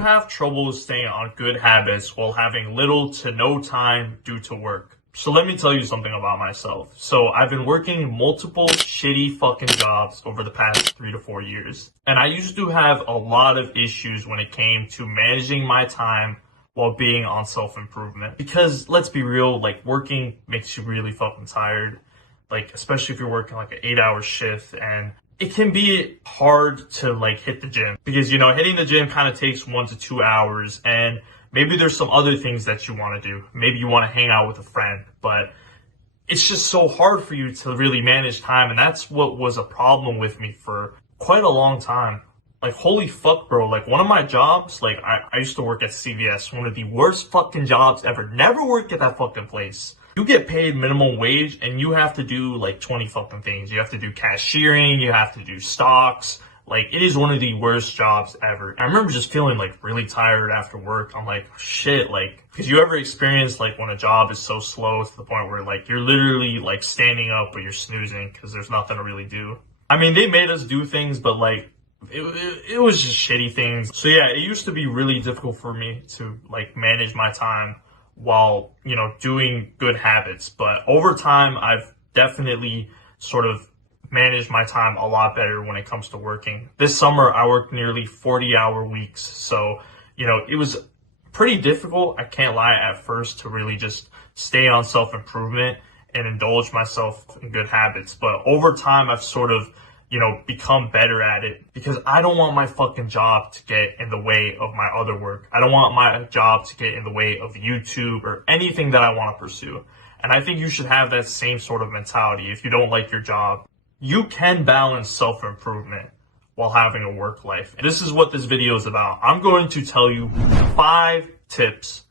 have trouble staying on good habits while having little to no time due to work? So let me tell you something about myself. So I've been working multiple shitty fucking jobs over the past 3 to 4 years. And I used to have a lot of issues when it came to managing my time while being on self-improvement. Because let's be real, like working makes you really fucking tired. Like, especially if you're working like an 8-hour shift, and it can be hard to like hit the gym because, you know, hitting the gym kind of takes 1 to 2 hours, and maybe there's some other things that you want to do. Maybe you want to hang out with a friend, but it's just so hard for you to really manage time. And that's what was a problem with me for quite a long time. Like, holy fuck, bro. Like, one of my jobs, like, I used to work at CVS, one of the worst fucking jobs ever. Never worked at that fucking place. You get paid minimum wage and you have to do like 20 fucking things. You have to do cashiering, you have to do stocks. Like, it is one of the worst jobs ever. I remember just feeling like really tired after work. I'm like, shit, like, because you ever experience like when a job is so slow to the point where like you're literally like standing up but you're snoozing because there's nothing to really do. I mean, they made us do things, but like it was just shitty things. So yeah, it used to be really difficult for me to like manage my time while, you know, doing good habits. But over time, I've definitely sort of manage my time a lot better when it comes to working. This summer, I worked nearly 40-hour weeks. So, you know, it was pretty difficult, I can't lie, at first to really just stay on self-improvement and indulge myself in good habits. But over time, I've sort of, you know, become better at it because I don't want my fucking job to get in the way of my other work. I don't want my job to get in the way of YouTube or anything that I want to pursue. And I think you should have that same sort of mentality. If you don't like your job, you can balance self-improvement while having a work life. And this is what this video is about. I'm going to tell you 5 tips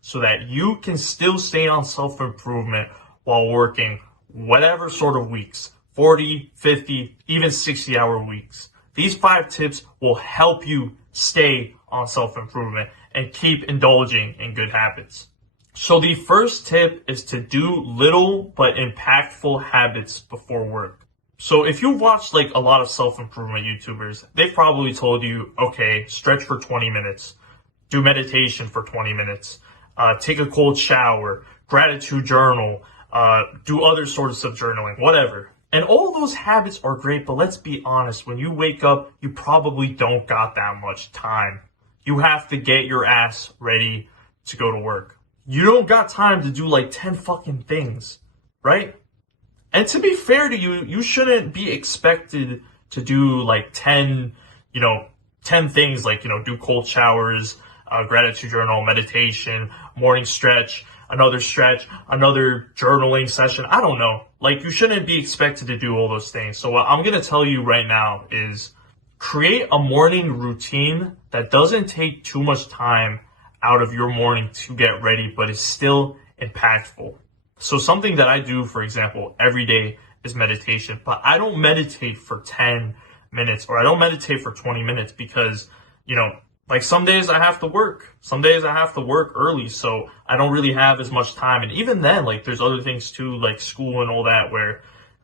so that you can still stay on self-improvement while working whatever sort of weeks, 40, 50, even 60-hour weeks. These 5 tips will help you stay on self-improvement and keep indulging in good habits. So the first tip is to do little but impactful habits before work. So if you've watched like a lot of self-improvement YouTubers, they've probably told you, okay, stretch for 20 minutes, do meditation for 20 minutes, take a cold shower, gratitude journal, do other sorts of journaling, whatever. And all those habits are great, but let's be honest, when you wake up, you probably don't got that much time. You have to get your ass ready to go to work. You don't got time to do like 10 fucking things, right? And to be fair to you, you shouldn't be expected to do like 10 things like, you know, do cold showers, gratitude journal, meditation, morning stretch, another journaling session. I don't know. Like, you shouldn't be expected to do all those things. So what I'm going to tell you right now is create a morning routine that doesn't take too much time out of your morning to get ready, but is still impactful. So something that I do, for example, every day is meditation, but I don't meditate for 10 minutes or I don't meditate for 20 minutes because, you know, like some days I have to work. Some days I have to work early, so I don't really have as much time. And even then, like, there's other things too, like school and all that, where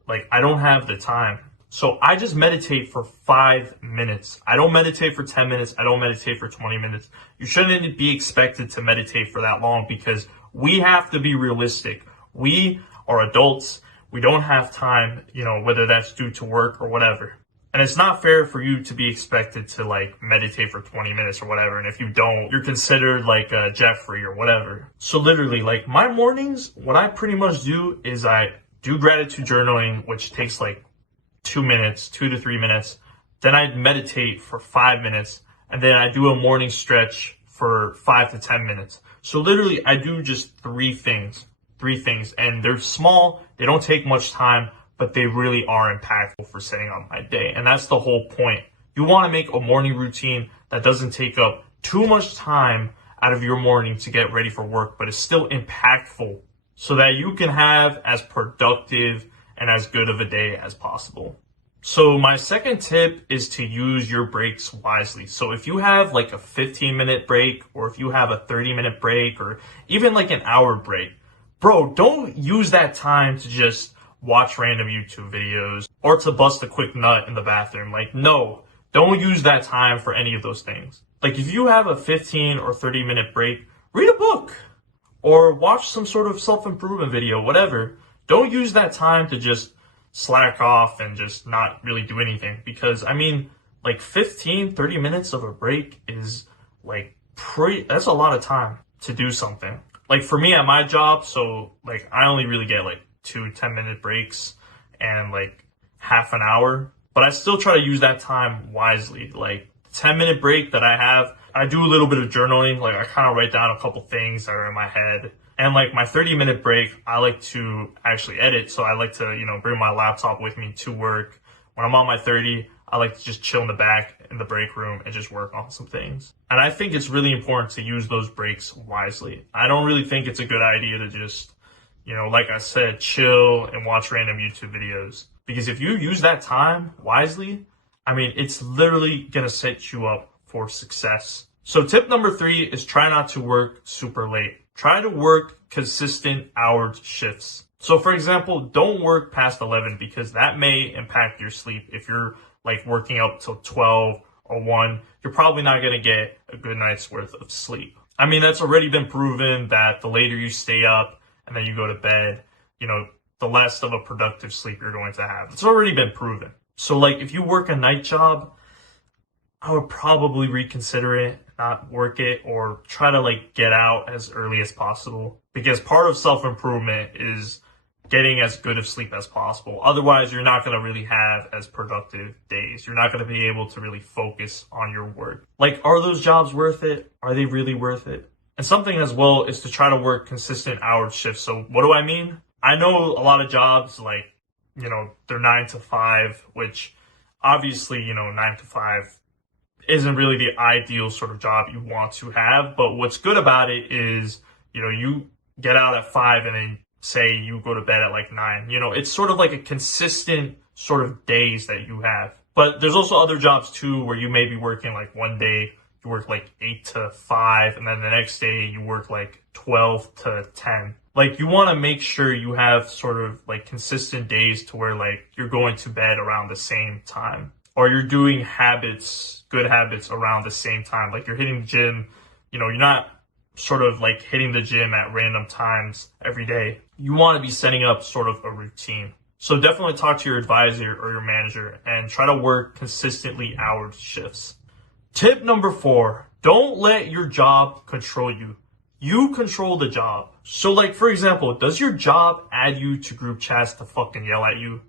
like I don't have the time. So I just meditate for 5 minutes. I don't meditate for 10 minutes. I don't meditate for 20 minutes. You shouldn't be expected to meditate for that long because we have to be realistic. We are adults. We don't have time, you know, whether that's due to work or whatever. And it's not fair for you to be expected to like meditate for 20 minutes or whatever. And if you don't, you're considered like a Jeffrey or whatever. So literally, like, my mornings, what I pretty much do is I do gratitude journaling, which takes like 2 to 3 minutes. Then I meditate for 5 minutes. And then I do a morning stretch for 5 to 10 minutes. So literally, I do just 3 things. And they're small. They don't take much time, but they really are impactful for setting up my day. And that's the whole point. You want to make a morning routine that doesn't take up too much time out of your morning to get ready for work, but is still impactful so that you can have as productive and as good of a day as possible. So my second tip is to use your breaks wisely. So if you have like a 15-minute break, or if you have a 30-minute break, or even like an hour break, bro, don't use that time to just watch random YouTube videos or to bust a quick nut in the bathroom. Like, no, don't use that time for any of those things. Like if you have a 15 or 30-minute break, read a book or watch some sort of self-improvement video, whatever. Don't use that time to just slack off and just not really do anything, because I mean, like 15, 30 minutes of a break is like that's a lot of time to do something. Like for me at my job, so like I only really get like 2 10-minute breaks and like half an hour, but I still try to use that time wisely. Like 10-minute break that I have, I do a little bit of journaling. Like I kind of write down a couple things that are in my head. And like my 30-minute break, I like to actually edit. So I like to, bring my laptop with me to work. When I'm on my 30, I like to just chill in the back in the break room and just work on some things. And I think it's really important to use those breaks wisely. I don't really think it's a good idea to just, like I said, chill and watch random YouTube videos. Because if you use that time wisely, I mean, it's literally going to set you up for success. So tip number 3 is try not to work super late. Try to work consistent hour shifts. So for example, don't work past 11 because that may impact your sleep. If you're like working up till 12 or 1, you're probably not going to get a good night's worth of sleep. I mean, that's already been proven that the later you stay up and then you go to bed, the less of a productive sleep you're going to have. It's already been proven. So like if you work a night job, I would probably reconsider it, not work it, or try to like get out as early as possible. Because part of self-improvement is getting as good of sleep as possible. Otherwise, you're not going to really have as productive days. You're not going to be able to really focus on your work. Like, are those jobs worth it? Are they really worth it? And something as well is to try to work consistent hour shifts. So what do I mean? I know a lot of jobs, like, they're 9 to 5, which obviously, 9 to 5 isn't really the ideal sort of job you want to have. But what's good about it is, you get out at 5 and then say you go to bed at like 9. It's sort of like a consistent sort of days that you have. But there's also other jobs too where you may be working like one day you work like 8 to 5, and then the next day you work like 12 to 10. Like you want to make sure you have sort of like consistent days to where like you're going to bed around the same time, or you're doing good habits around the same time. Like you're hitting the gym, you're not sort of like hitting the gym at random times every day. You want to be setting up sort of a routine. So definitely talk to your advisor or your manager and try to work consistently hour shifts. Tip number 4, don't let your job control you. You control the job. So like, for example, does your job add you to group chats to fucking yell at you?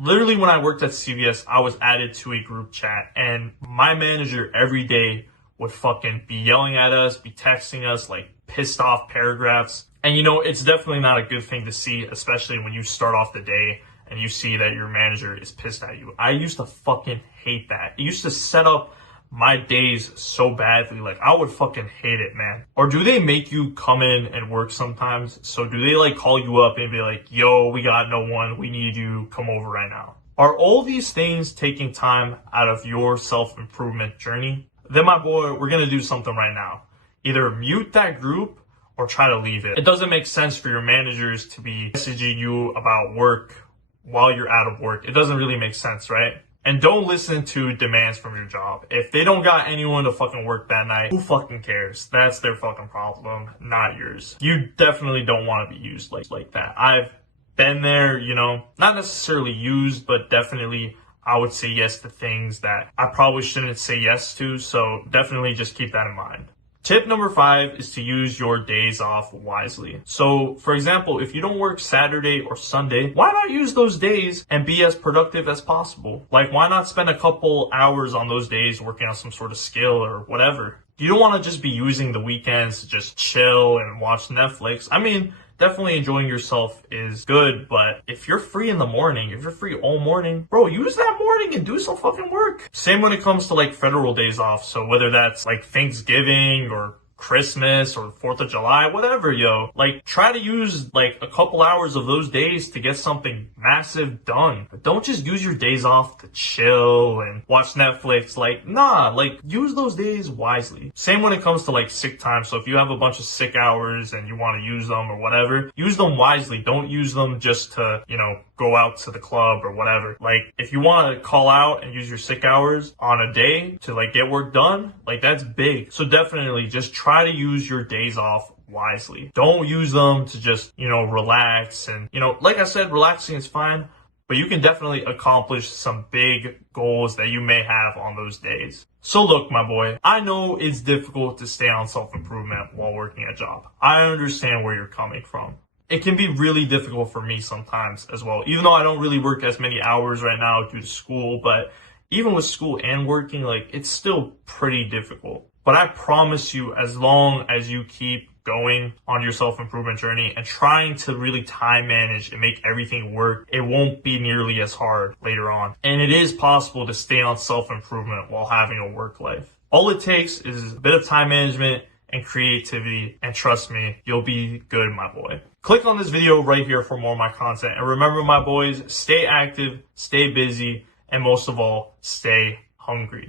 Literally, when I worked at CVS, I was added to a group chat, and my manager every day would fucking be yelling at us, be texting us like pissed off paragraphs. And it's definitely not a good thing to see, especially when you start off the day and you see that your manager is pissed at you. I used to fucking hate that. It used to set up my days so badly. Like I would fucking hate it, man. Or do they make you come in and work sometimes? So do they like call you up and be like, yo, we got no one, we need you, come over right now? Are all these things taking time out of your self-improvement journey? Then my boy, we're gonna do something right now. Either mute that group or try to leave it. It doesn't make sense for your managers to be messaging you about work while you're out of work. It doesn't really make sense, right? And don't listen to demands from your job. If they don't got anyone to fucking work that night, who fucking cares? That's their fucking problem, not yours. You definitely don't want to be used like that. I've been there, not necessarily used, but definitely I would say yes to things that I probably shouldn't say yes to. So definitely just keep that in mind. Tip number 5 is to use your days off wisely. So, for example, if you don't work Saturday or Sunday, why not use those days and be as productive as possible? Like, why not spend a couple hours on those days working on some sort of skill or whatever? You don't want to just be using the weekends to just chill and watch Netflix. I mean, definitely enjoying yourself is good, but if you're free in the morning, if you're free all morning, bro, use that morning and do some fucking work. Same when it comes to like federal days off. So whether that's like Thanksgiving or Christmas or 4th of July, whatever, yo. Like, try to use like a couple hours of those days to get something massive done. But don't just use your days off to chill and watch Netflix. Like, nah, like, use those days wisely. Same when it comes to like sick time. So if you have a bunch of sick hours and you want to use them or whatever, use them wisely. Don't use them just to, go out to the club or whatever. Like, if you want to call out and use your sick hours on a day to like get work done, like that's big. So definitely just try to use your days off wisely. Don't use them to just, relax. And, like I said, relaxing is fine, but you can definitely accomplish some big goals that you may have on those days. So look, my boy, I know it's difficult to stay on self-improvement while working a job. I understand where you're coming from. It can be really difficult for me sometimes as well, even though I don't really work as many hours right now due to school, but even with school and working, like, it's still pretty difficult. But I promise you, as long as you keep going on your self-improvement journey and trying to really time manage and make everything work, it won't be nearly as hard later on. And it is possible to stay on self-improvement while having a work life. All it takes is a bit of time management and creativity, and trust me, you'll be good, my boy. Click on this video right here for more of my content. And remember, my boys, stay active, stay busy, and most of all, stay hungry.